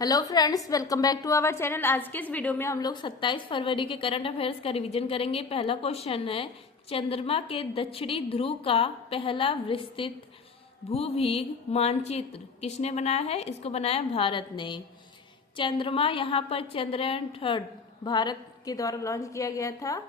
Hello friends, welcome back to our channel. आज के इस वीडियो में हम लोग 27 फरवरी के करंट अफेयर्स का रिवीजन करेंगे। पहला क्वेश्चन है, चंद्रमा के दक्षिणी ध्रुव का पहला विस्तृत भूभाग मानचित्र किसने बनाया है? इसको बनाया भारत ने। चंद्रमा यहाँ पर चंद्रयान-3 भारत के द्वारा लॉन्च किया गया था।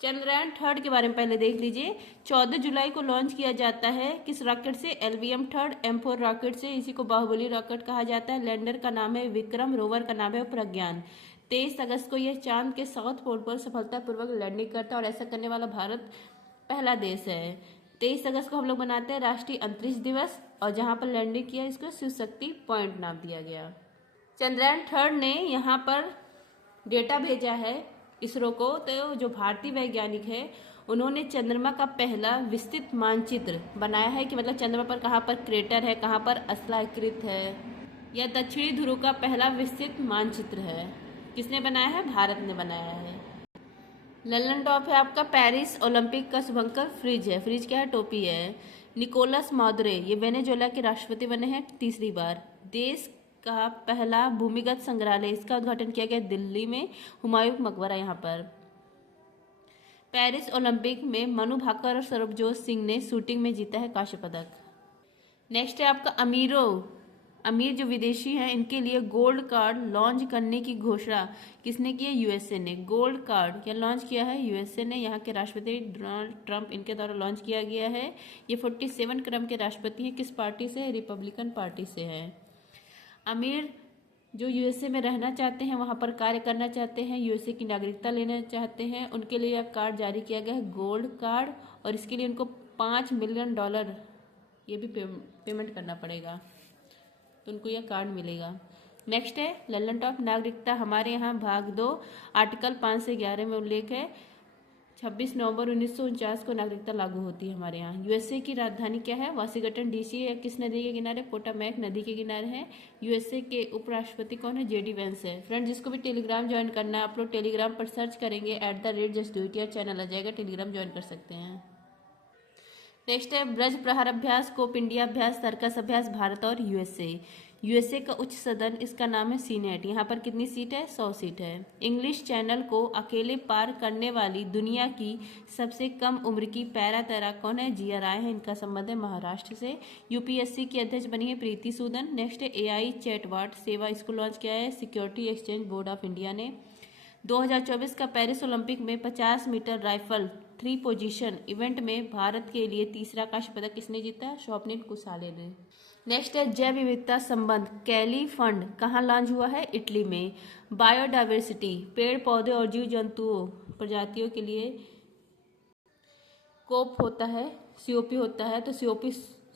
चंद्रयान-3 के बारे में पहले देख लीजिए। 14 जुलाई को लॉन्च किया जाता है। किस रॉकेट से? LVM-3 M4 रॉकेट से। इसी को बाहुबली रॉकेट कहा जाता है। लैंडर का नाम है विक्रम, रोवर का नाम है प्रज्ञान। 23 अगस्त को यह चांद के साउथ पोल पर सफलतापूर्वक लैंडिंग करता है और ऐसा करने वाला भारत पहला देश है। 23 अगस्त को हम लोग मनाते हैं राष्ट्रीय अंतरिक्ष दिवस, और जहां पर लैंडिंग किया इसको शिव शक्ति पॉइंट नाम दिया गया। चंद्रयान-3 ने यहाँ पर डेटा भेजा है इसरो को। तो जो भारतीय वैज्ञानिक है उन्होंने चंद्रमा का पहला विस्तृत मानचित्र बनाया है कि मतलब चंद्रमा पर कहाँ पर क्रेटर है, कहाँ पर स्थलाकृत है। यह दक्षिणी ध्रुव का पहला विस्तृत मानचित्र है। किसने बनाया है? भारत ने बनाया है। ललन टॉप है आपका पेरिस ओलंपिक का शुभंकर फ्रिज है। फ्रिज क्या है? टोपी है। निकोलस मादुरो ये वेनेजुएला के राष्ट्रपति बने हैं तीसरी बार। देश का पहला भूमिगत संग्रहालय, इसका उद्घाटन किया गया दिल्ली में, हुमायूं मकबरा यहाँ पर। पेरिस ओलंपिक में मनु भाकर और सरबजोत सिंह ने शूटिंग में जीता है कांस्य पदक। नेक्स्ट है आपका अमीर जो विदेशी हैं इनके लिए गोल्ड कार्ड लॉन्च करने की घोषणा किसने की है? यूएसए ने। गोल्ड कार्ड क्या लॉन्च किया है? यूएसए ने। यहाँ के राष्ट्रपति डोनाल्ड ट्रंप इनके द्वारा लॉन्च किया गया है। ये 47 क्रम के राष्ट्रपति हैं। किस पार्टी से? रिपब्लिकन पार्टी से है। अमीर जो यूएसए में रहना चाहते हैं, वहां पर कार्य करना चाहते हैं, यूएसए की नागरिकता लेना चाहते हैं, उनके लिए यह कार्ड जारी किया गया है गोल्ड कार्ड, और इसके लिए उनको $5 मिलियन ये भी पेमेंट करना पड़ेगा, तो उनको यह कार्ड मिलेगा। नेक्स्ट है ललन टॉप नागरिकता हमारे यहाँ भाग 2 आर्टिकल 5 से 11 में उल्लेख है। 26 नवंबर 1949 को नागरिकता लागू होती है हमारे यहाँ। यूएसए की राजधानी क्या है? वाशिंगटन डीसी है। किस नदी के किनारे? पोटामैक नदी के किनारे है। यूएसए के उपराष्ट्रपति कौन है? JD वेंस है। फ्रेंड, जिसको भी टेलीग्राम ज्वाइन करना है आप लोग टेलीग्राम पर सर्च करेंगे @justdoityar चैनल आ जाएगा, टेलीग्राम ज्वाइन कर सकते हैं। नेक्स्ट है ब्रज प्रहार अभ्यास, कोप इंडिया अभ्यास, सर्कस अभ्यास, भारत और यूएसए का उच्च सदन, इसका नाम है सीनेट। यहाँ पर कितनी सीट है? 100 सीट है। इंग्लिश चैनल को अकेले पार करने वाली दुनिया की सबसे कम उम्र की पैरा तैराक कौन है? जिया राय है। इनका संबंध है महाराष्ट्र से। यूपीएससी की अध्यक्ष बनी है प्रीति सूदन। नेक्स्ट है AI चैटबॉट सेवा, इसको लॉन्च किया है security exchange board of India ने। 2024 का पेरिस ओलंपिक में 50 मीटर राइफल 3 पोजीशन इवेंट में भारत के लिए तीसरा कांस्य पदक किसने जीता? स्वप्निल कुसाले ने। नेक्स्ट है जैव विविधता संबंध कैली फंड कहाँ लॉन्च हुआ है? इटली में। बायोडाइवर्सिटी पेड़ पौधे और जीव जंतुओं प्रजातियों के लिए कोप होता है, COP होता है। तो COP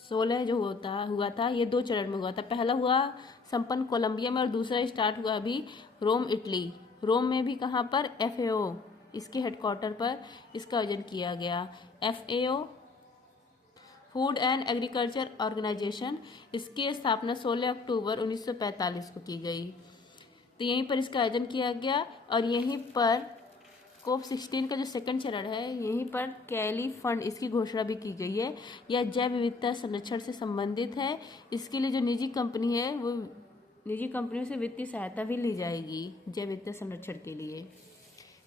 16 जो हुआ था ये 2 चरण में हुआ था। पहला हुआ संपन्न कोलंबिया में और दूसरा स्टार्ट हुआ अभी रोम इटली। रोम में भी कहाँ पर? FAO इसके हेडक्वार्टर पर इसका आयोजन किया गया। FAO food and agriculture organization, इसकी स्थापना 16 अक्टूबर 1945 को की गई। तो यहीं पर इसका आयोजन किया गया, और यहीं पर कोप 16 का जो सेकंड चरण है यहीं पर कैली फंड इसकी घोषणा भी की गई है। यह जैव विविधता संरक्षण से संबंधित है। इसके लिए जो निजी कंपनी है वो निजी कंपनियों से वित्तीय सहायता भी ली जाएगी जैव विविधता संरक्षण के लिए।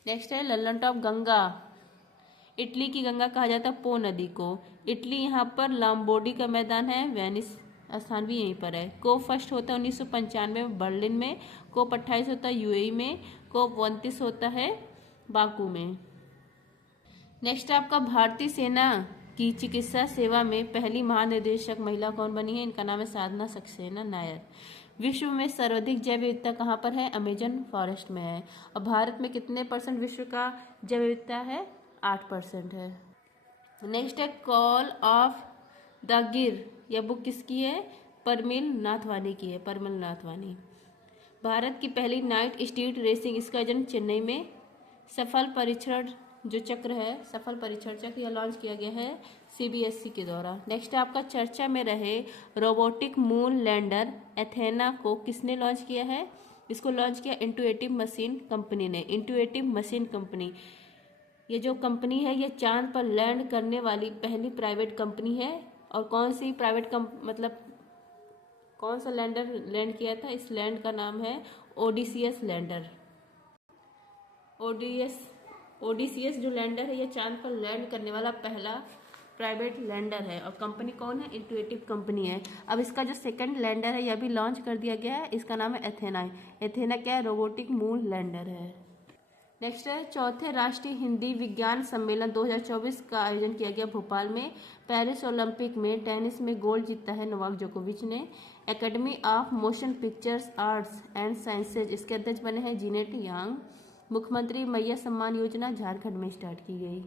नेक्स्ट है ललन टॉप गंगा, इटली की गंगा कहा जाता है पो नदी को। इटली यहाँ पर लाम्बोडी का मैदान है, वेनिस स्थान भी यहीं पर है। कोप फर्स्ट होता है 1995 में बर्लिन में। कोप 28 होता है UAE में। कोप 29 होता है बाकू में। नेक्स्ट आपका भारतीय सेना की चिकित्सा सेवा में पहली महानिदेशक महिला कौन बनी है? इनका नाम है साधना सक्सेना नायर। विश्व में सर्वाधिक जैव विविधता कहाँ पर है? अमेजन फॉरेस्ट में है। और भारत में कितने % विश्व का जैव विविधता है? 8% है। नेक्स्ट है कॉल ऑफ द गिर, यह बुक किसकी है? परमिल नाथवानी की है। परमिल नाथवानी। भारत की पहली नाइट स्ट्रीट रेसिंग, इसका आयोजन चेन्नई में। सफल परीक्षण जो चक्र है, सफल परीक्षण चक्र, यह लॉन्च किया गया है CBSE के द्वारा। नेक्स्ट आपका चर्चा में रहे रोबोटिक मून लैंडर एथेना को किसने लॉन्च किया है? इसको लॉन्च किया इंटुएटिव मशीन कंपनी ने। इंटुएटिव मशीन कंपनी ये जो कंपनी है ये चांद पर लैंड करने वाली पहली प्राइवेट कंपनी है। और कौन सी प्राइवेट मतलब कौन सा लैंडर लैंड किया था? इस लैंड का नाम है ओडिसियस लैंडर। ओडिसियस जो लैंडर है ये चांद पर लैंड करने वाला पहला प्राइवेट लैंडर है। और कंपनी कौन है? इंट्यूटिव कंपनी है। अब इसका जो सेकंड लैंडर है यह भी लॉन्च कर दिया गया है, इसका नाम है एथेना। एथेना क्या है? रोबोटिक मून लैंडर है। नेक्स्ट है चौथे राष्ट्रीय हिंदी विज्ञान सम्मेलन 2024 का आयोजन किया गया भोपाल में। पेरिस ओलंपिक में टेनिस में गोल्ड जीता है नोवाक जोकोविच ने। Academy of motion pictures arts and sciences इसके अध्यक्ष बने हैं जीनेट यांग। मुख्यमंत्री मैया सम्मान योजना झारखंड में स्टार्ट की गई।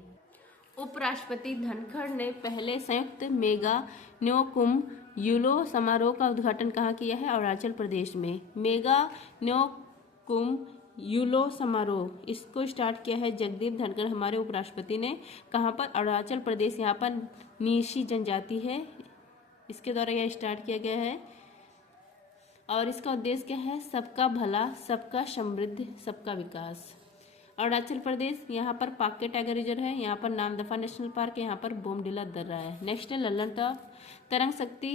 उपराष्ट्रपति धनखड़ ने पहले संयुक्त मेगा न्योकुंभ यूलो समारोह का उद्घाटन कहाँ किया है? अरुणाचल प्रदेश में। मेगा न्योकुंभ यूलो समारोह इसको स्टार्ट किया है जगदीप धनखड़ हमारे उपराष्ट्रपति ने। कहाँ पर? अरुणाचल प्रदेश। यहाँ पर नीशी जनजाति है, इसके द्वारा यह स्टार्ट किया गया है। और इसका उद्देश्य क्या है? सबका भला, सबका समृद्धि, सबका विकास। अरुणाचल प्रदेश, यहाँ पर पाक्के टाइगर रिजर्व है, यहाँ पर नामदफा नेशनल पार्क है, यहाँ पर बोमडिला दर्रा है। नेक्स्ट है लल्लन टॉप तरंग शक्ति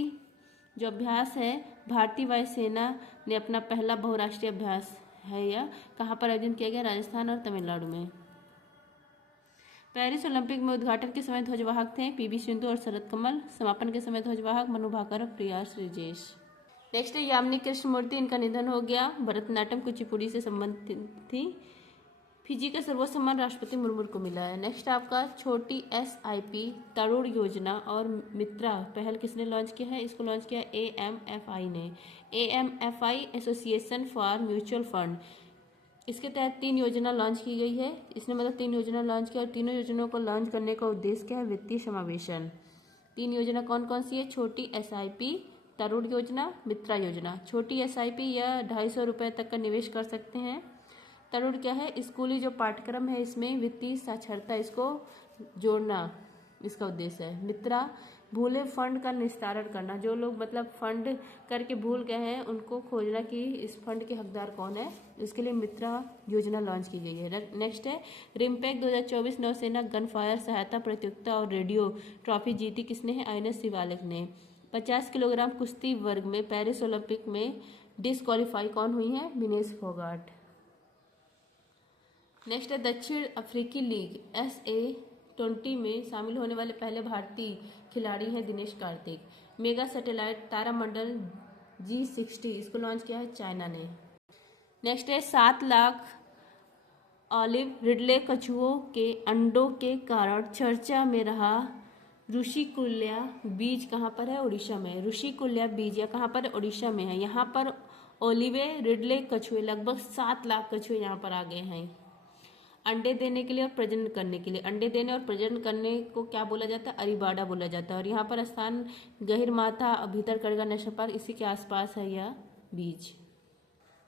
जो अभ्यास है भारतीय वायुसेना ने अपना पहला बहुराष्ट्रीय अभ्यास है। यह कहाँ पर आयोजन किया गया? राजस्थान और तमिलनाडु में। पेरिस ओलंपिक में उद्घाटन के समय ध्वजवाहक थे पीवी सिंधु और शरद कमल। समापन के समय ध्वजवाहक मनु भाकर और प्रिया श्रीजेश। नेक्स्ट है यामिनी कृष्णमूर्ति, इनका निधन हो गया। भरतनाट्यम कुचिपुड़ी से संबंधित थी। फिजी का सर्वोच्च सम्मान राष्ट्रपति मुर्मू को मिला है। नेक्स्ट आपका छोटी SIP तरुण योजना और मित्रा पहल किसने लॉन्च किया है? इसको लॉन्च किया AMFI ने। AMFI association for mutual fund. इसके तहत 3 योजना लॉन्च की गई है। इसने मतलब 3 योजना लॉन्च किया और तीनों योजनाओं को लॉन्च करने का उद्देश्य क्या है? वित्तीय समावेशन। 3 योजना कौन कौन सी है? छोटी SIP, तरुण योजना, मित्रा योजना। छोटी SIP या 250 रुपये तक का निवेश कर सकते हैं। तरुण क्या है? स्कूली जो पाठ्यक्रम है इसमें वित्तीय साक्षरता इसको जोड़ना इसका उद्देश्य है। मित्रा भूले फंड का निस्तारण करना, जो लोग मतलब फंड करके भूल गए हैं उनको खोजना कि इस फंड के हकदार कौन है, इसके लिए मित्रा योजना लॉन्च की गई है। नेक्स्ट है रिम्पैक 2024 नौसेना गन फायर सहायता प्रतियोगिता और रेडियो ट्रॉफी जीती किसने है? INS शिवालिक ने। 50 किलोग्राम कुश्ती वर्ग में पेरिस ओलंपिक में डिस्क्वालीफाई कौन हुई है? विनेश फोगाट। नेक्स्ट है दक्षिण अफ्रीकी लीग SA20 में शामिल होने वाले पहले भारतीय खिलाड़ी हैं दिनेश कार्तिक। मेगा सैटेलाइट तारामंडल G60 इसको लॉन्च किया है चाइना ने। नेक्स्ट है 7 लाख ऑलिव रिडले कछुओं के अंडों के कारण चर्चा में रहा ऋषिकुल्या बीज कहाँ पर है? उड़ीसा में। ऋषिकुल्या बीज या कहाँ पर? उड़ीसा में है। यहाँ पर ओलिवे रिडले कछुए लगभग 7 लाख कछुए यहाँ पर आ गए हैं अंडे देने के लिए और प्रजनन करने के लिए। अंडे देने और प्रजनन करने को क्या बोला जाता है? अरीबाड़ा बोला जाता है। और यहाँ पर स्थान गहिरमाथा भीतरकनिका नेशनल पार्क इसी के आसपास है यह बीज।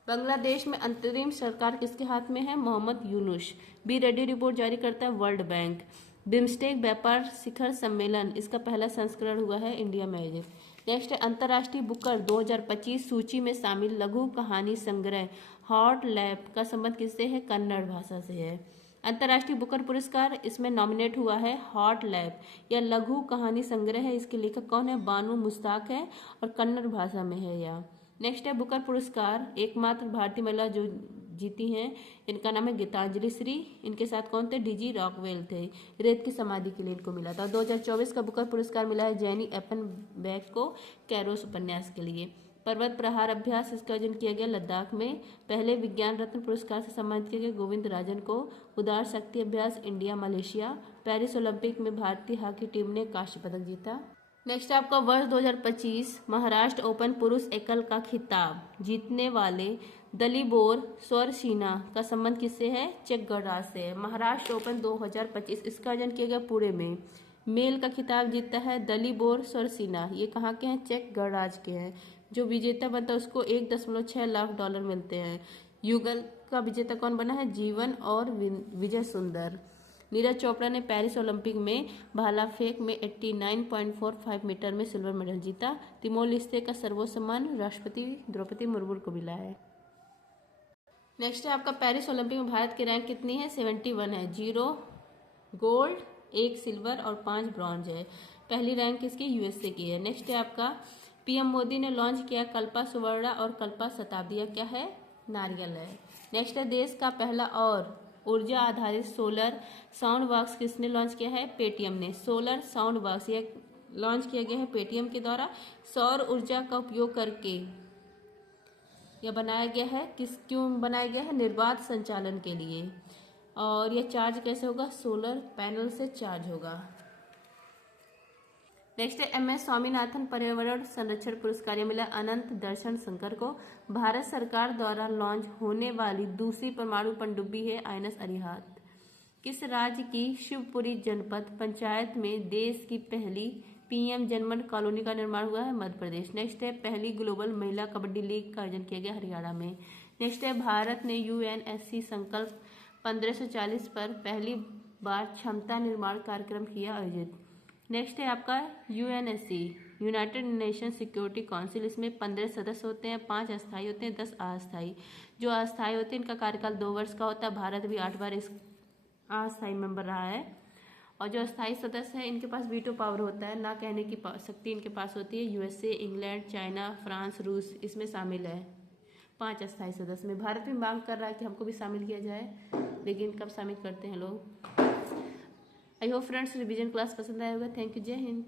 बांग्लादेश में अंतरिम सरकार किसके हाथ में है? Mohammad Yunus. B ready report जारी करता है वर्ल्ड बैंक। बिम्स्टेक व्यापार शिखर सम्मेलन इसका पहला संस्करण हुआ है इंडिया में आयोजित। नेक्स्ट है अंतर्राष्ट्रीय बुकर 2025 सूची में शामिल लघु कहानी संग्रह हॉट लैप का संबंध किससे है? कन्नड़ भाषा से है। अंतर्राष्ट्रीय बुकर पुरस्कार इसमें नॉमिनेट हुआ है हॉट लैप या लघु कहानी संग्रह है। इसके लेखक कौन है? बानू मुश्ताक है और कन्नड़ भाषा में है यह। नेक्स्ट है बुकर पुरस्कार एकमात्र भारतीय महिला जो जीती हैं, इनका नाम है गीतांजलि श्री। इनके साथ कौन थे? DG रॉकवेल थे। रेत की समाधि के लिए इनको मिला था। 2024 का बुकर पुरस्कार मिला है जैनी एपनबैक को कैरोस उपन्यास के लिए। पर्वत प्रहार अभ्यास इसका आयोजन किया गया लद्दाख में। पहले विज्ञान रत्न पुरस्कार से सम्मानित किया गया गोविंद राजन को। उदार शक्ति अभ्यास इंडिया मलेशिया। पेरिस ओलंपिक में भारतीय हॉकी टीम ने कांस्य पदक जीता। नेक्स्ट आपका वर्ष 2025 महाराष्ट्र ओपन पुरुष एकल का खिताब जीतने वाले दलीबोर स्वरसीना का संबंध किससे है? चेक गणराज्य से है। महाराष्ट्र ओपन 2025 इसका आयोजन किया गया पुणे में। मेल का खिताब जीता है दलीबोर स्वरसीना। ये कहाँ के हैं? चेक गणराज्य के हैं। जो विजेता बनता है उसको 1.6 लाख डॉलर मिलते हैं। युगल का विजेता कौन बना है? जीवन और विजय सुंदर। नीरज चोपड़ा ने पेरिस ओलंपिक में भाला फेंक में 89.45 मीटर में सिल्वर मेडल जीता। तिमोर लेस्ते का सर्वोच्च सम्मान राष्ट्रपति द्रौपदी मुर्मू को मिला है। नेक्स्ट है आपका पेरिस ओलंपिक में भारत की रैंक कितनी है? 71 है। 0 गोल्ड, 1 सिल्वर और 5 ब्रॉन्ज है। पहली रैंक किसकी? USA की है। नेक्स्ट है आपका पीएम मोदी ने लॉन्च किया कल्पा सुवर्णा और कल्पा शताब्दी। यह क्या है? नारियल है। नेक्स्ट है देश का पहला और ऊर्जा आधारित सोलर साउंड बॉक्स किसने लॉन्च किया है? पेटीएम ने। सोलर साउंड बॉक्स यह लॉन्च किया गया है पेटीएम के द्वारा। सौर ऊर्जा का उपयोग करके यह बनाया गया है। क्यों बनाया गया है? निर्बाध संचालन के लिए। और यह चार्ज कैसे होगा? सोलर पैनल से चार्ज होगा। नेक्स्ट है MS स्वामीनाथन पर्यावरण संरक्षण पुरस्कार। यह मिला अनंत दर्शन शंकर को। भारत सरकार द्वारा लॉन्च होने वाली दूसरी परमाणु पनडुब्बी है INS अरिहंत। किस राज्य की शिवपुरी जनपद पंचायत में देश की पहली PM जनमन कॉलोनी का निर्माण हुआ है? मध्य प्रदेश। नेक्स्ट है पहली ग्लोबल महिला कबड्डी लीग का आयोजन किया गया हरियाणा में। नेक्स्ट है भारत ने UNSC संकल्प 1540 पर पहली बार क्षमता निर्माण कार्यक्रम किया आयोजित। नेक्स्ट है आपका UNSC United nation security council. इसमें 15 सदस्य होते हैं, 5 अस्थायी होते हैं, 10 अस्थायी। जो अस्थायी होते हैं इनका कार्यकाल 2 वर्ष का होता है। भारत भी 8 बार इस अस्थायी मेंबर रहा है। और जो अस्थायी सदस्य है इनके पास वीटो पावर होता है, ना कहने की शक्ति इनके पास होती है। USA, इंग्लैंड, चाइना, फ्रांस, रूस इसमें शामिल है। 5 अस्थायी सदस्य में भारत भी मांग कर रहा है कि हमको भी शामिल किया जाए, लेकिन कब शामिल करते हैं लोग। I hope friends revision class पसंद आया होगा। Thank you. जय हिंद।